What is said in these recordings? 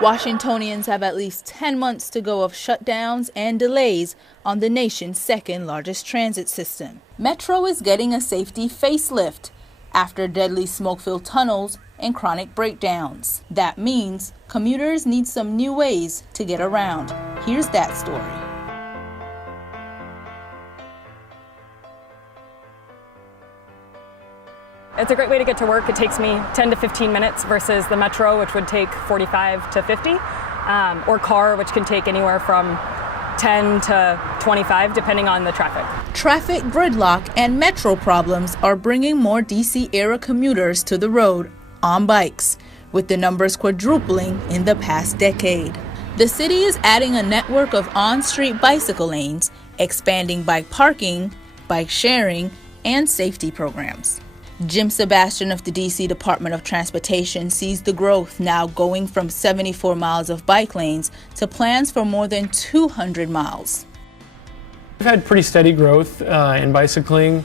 Washingtonians have at least 10 months to go of shutdowns and delays on the nation's second largest transit system. Metro is getting a safety facelift after deadly smoke-filled tunnels and chronic breakdowns. That means commuters need some new ways to get around. Here's that story. It's a great way to get to work. It takes me 10 to 15 minutes versus the Metro, which would take 45 to 50, or car, which can take anywhere from 10 to 25, depending on the traffic. Traffic gridlock and Metro problems are bringing more DC-era commuters to the road on bikes, with the numbers quadrupling in the past decade. The city is adding a network of on-street bicycle lanes, expanding bike parking, bike sharing, and safety programs. Jim Sebastian of the D.C. Department of Transportation sees the growth now going from 74 miles of bike lanes to plans for more than 200 miles. We've had pretty steady growth in bicycling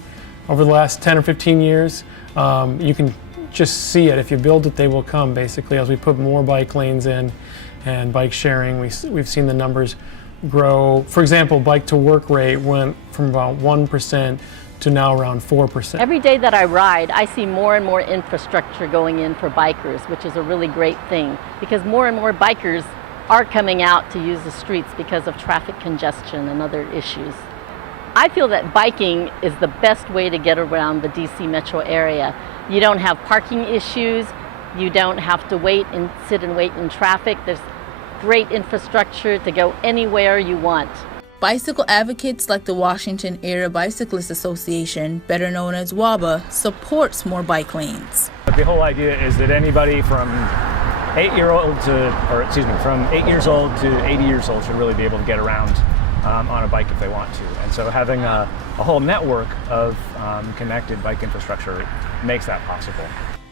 over the last 10 or 15 years. You can just see it. If you build it, they will come, basically. As we put more bike lanes in and bike sharing, we've seen the numbers grow. For example, bike to work rate went from about 1% to now around 4%. Every day that I ride, I see more and more infrastructure going in for bikers, which is a really great thing, because more and more bikers are coming out to use the streets because of traffic congestion and other issues. I feel that biking is the best way to get around the DC metro area. You don't have parking issues, you don't have to sit and wait in traffic. There's great infrastructure to go anywhere you want. Bicycle advocates like the Washington Area Bicyclists Association, better known as WABA, supports more bike lanes. The whole idea is that anybody from 8 years old to 80 years old should really be able to get around on a bike if they want to. And so having a whole network of connected bike infrastructure makes that possible.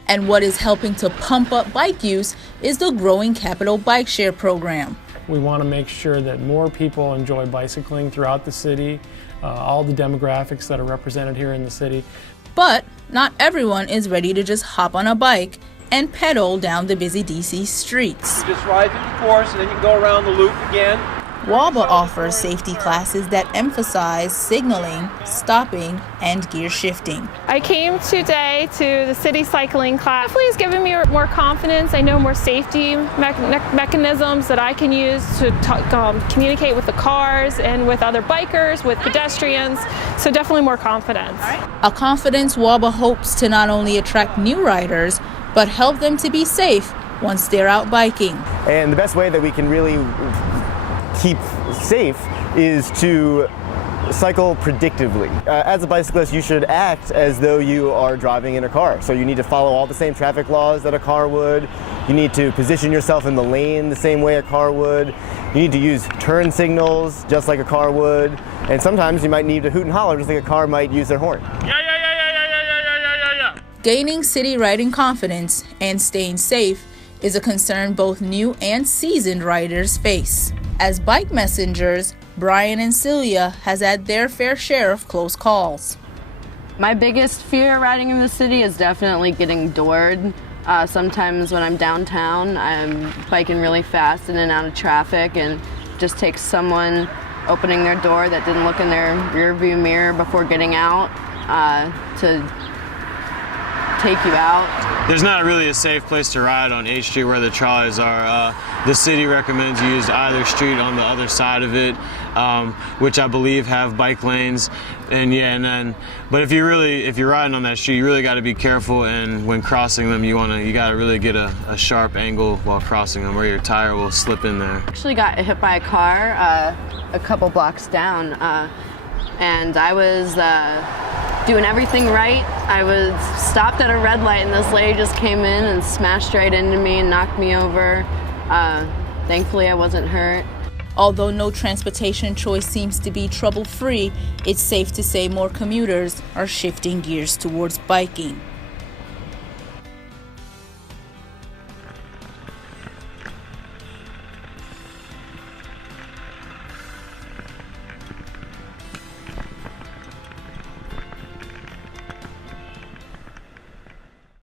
And what is helping to pump up bike use is the growing Capital Bike Share program. We want to make sure that more people enjoy bicycling throughout the city, all the demographics that are represented here in the city. But not everyone is ready to just hop on a bike and pedal down the busy DC streets. You just ride through the course and then you can go around the loop again. WABA offers safety classes that emphasize signaling, stopping, and gear shifting. I came today to the city cycling class. Definitely has given me more confidence. I know more safety mechanisms that I can use to communicate with the cars and with other bikers, with pedestrians, so definitely more confidence. A confidence WABA hopes to not only attract new riders, but help them to be safe once they're out biking. And the best way that we can really keep safe is to cycle predictively. As a bicyclist, you should act as though you are driving in a car. So you need to follow all the same traffic laws that a car would. You need to position yourself in the lane the same way a car would. You need to use turn signals just like a car would. And sometimes you might need to hoot and holler just like a car might use their horn. Gaining city riding confidence and staying safe is a concern both new and seasoned riders face. As bike messengers, Brian and Celia has had their fair share of close calls. My biggest fear riding in the city is definitely getting doored. Sometimes when I'm downtown, I'm biking really fast in and out of traffic, and just takes someone opening their door that didn't look in their rear view mirror before getting out to take you out. There's not really a safe place to ride on H Street where the trolleys are. The city recommends you use either street on the other side of it, which I believe have bike lanes. But if you're riding on that street, you really got to be careful, and when crossing them, you got to really get a sharp angle while crossing them, or your tire will slip in there. Actually got hit by a car a couple blocks down, and I was doing everything right. I was stopped at a red light, and this lady just came in and smashed right into me and knocked me over. Thankfully, I wasn't hurt. Although no transportation choice seems to be trouble-free, it's safe to say more commuters are shifting gears towards biking.